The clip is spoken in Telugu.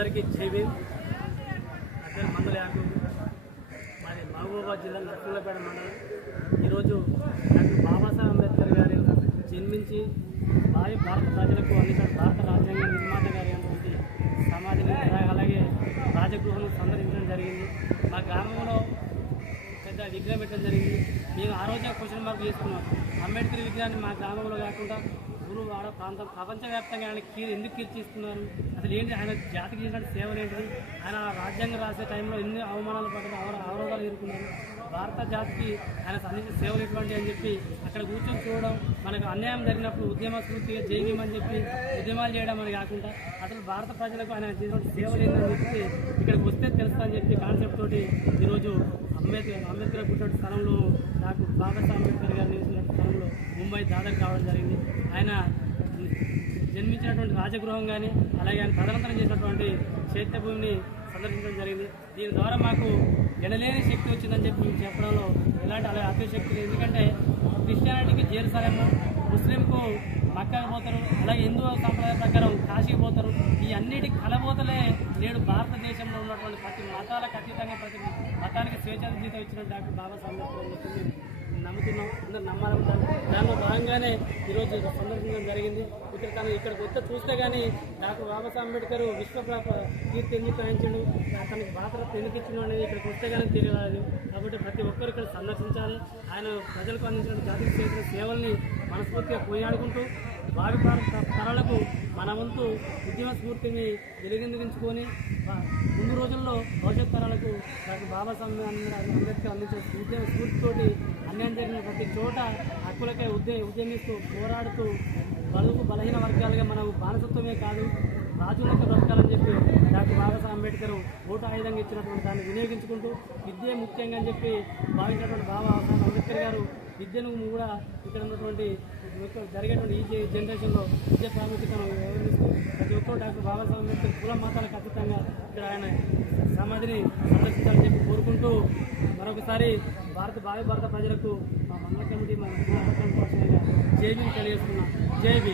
అందరికీ జైవీ భీమ్. నా పేరు మందుల యాకు మాది మహబూబాబాద్ జిల్లా నర్సులపేట మండలం. ఈరోజు డాక్టర్ బాబాసాహెబ్ అంబేద్కర్ గారు జన్మించి భావి భారత ప్రజలకు అందించిన భారత రాజ్యాంగ నిర్మాత గారి అటువంటి సమాధిని అలాగే రాజగృహం సందర్శించడం జరిగింది. మా గ్రామంలో పెద్ద విగ్రహం పెట్టడం జరిగింది. మేము ఆ రోజే క్వశ్చన్ మార్క్ చేసుకున్నాం. అంబేద్కర్ విగ్రహాన్ని మా గ్రామంలో కాకుండా గురువాడ ప్రాంతం ప్రపంచవ్యాప్తంగా ఆయన కీర్ ఎందుకు కీర్తిస్తున్నారు? అసలు ఏంటి? ఆయన జాతికి చేసిన సేవలు ఏంటిది ఆయన రాజ్యాంగం రాసే టైంలో ఎన్ని అవమానాలు పడ్డారు అవర అవరోధాలు ఎదుర్కొన్నారు. భారత జాతికి ఆయన అందించిన సేవలు ఎటువంటి అని చెప్పి అక్కడ కూర్చొని చూడడం మనకు అన్యాయం జరిగినప్పుడు ఉద్యమ స్ఫూర్తిగా జైవీమని చెప్పి ఉద్యమాలు చేయడం అని కాకుండా అసలు భారత ప్రజలకు ఆయన చేసినటువంటి సేవలు ఏంటని చెప్పి ఇక్కడికి వస్తే తెలుస్తా అని చెప్పి కాన్సెప్ట్ తోటి ఈరోజు అంబేద్కర్ అంబేద్కర్ పుట్టిన స్థలంలో నాకు బాబాసాహెబ్ అంబేద్కర్ గారు నివసించిన స్థలంలో ముంబై దాదాపు కావడం జరిగింది. ఆయన జన్మించినటువంటి రాజగృహం కానీ అలాగే ఆయన తదనంతరం చేసినటువంటి చైత్యభూమిని సందర్శించడం జరిగింది. దీని ద్వారా మాకు ఎనలేని శక్తి వచ్చిందని చెప్పి చెప్పడంలో ఎలాంటి అలా అతిశక్తి లేదు. ఎందుకంటే క్రిస్టియానిటీకి జెరూసలేము ముస్లింకు మక్కా పోతారు అలాగే హిందూ సంప్రదాయ ప్రకారం కాశీకి పోతారు. ఈ అన్నిటి కలబోతలే నేడు భారతదేశంలో ఉన్నటువంటి ప్రతి మతాలకు అతీతంగా ప్రతి మతానికి స్వేచ్ఛ జీతం ఇచ్చిన డాక్టర్ బాబాసాహెబ్ అంబేద్కర్ నమ్ముతున్నాం అందరు నమ్మాలనుకుంటారు దానిలో భాగంగానే ఈరోజు సందర్భంగా జరిగింది. ఇక్కడ తను ఇక్కడికి వస్తే చూస్తే కానీ డాక్టర్ బాబాసాహెబ్ అంబేద్కర్ విశ్వ కీర్తి ఎందుకు రాయించాడు. తనకి ఎందుకు ఇచ్చిండు అనేది ఇక్కడికి వస్తే కానీ తెలియదు. కాబట్టి ప్రతి ఒక్కరు ఇక్కడ సందర్శించాలి. ఆయన ప్రజలకు అందించిన జాతికి చేసిన సేవల్ని మనస్ఫూర్తిగా కొనియాడుకుంటూ భావి తరాలకు మన వంతు ఉద్యమ స్ఫూర్తిని వెలిగించుకొని ముందు రోజుల్లో భవిష్యత్ తరాలకు డాక్టర్ బాబాసాహెబ్ అంబేద్కర్ అందించిన ఉద్యమ స్ఫూర్తితోటి అన్యాయం జరిగిన ప్రతి చోట హక్కులకై ఉద్య ఉద్యమిస్తూ పోరాడుతూ బలుగు బలహీన వర్గాలుగా మనం బానిసత్వమే కాదు రాజులకు బ్రతకాలని చెప్పి అంబేద్కర్ ఓటు ఆయుధంగా ఇచ్చినటువంటి దాన్ని వినియోగించుకుంటూ విద్య ముఖ్యంగా అని చెప్పి భావించినటువంటి బాబాసాహెబ్ అంబేద్కర్ గారు విద్యను కూడా ఇక్కడ ఉన్నటువంటి జరిగేటువంటి ఈ జనరేషన్లో విద్య ప్రాముఖ్యతను వివరిస్తూ ప్రతి ఒక్కరు డాక్టర్ బాబాసాహెబ్ అంబేద్కర్ కుల మతాలకు అతీతంగా ఇక్కడ ఆయన సమాధిని సందర్శించాలని చెప్పి కోరుకుంటూ మరొకసారి భారత భావి భారత ప్రజలకు మా మండల కమిటీ మా జేబీ తెలియజేస్తున్నాం. జేబీ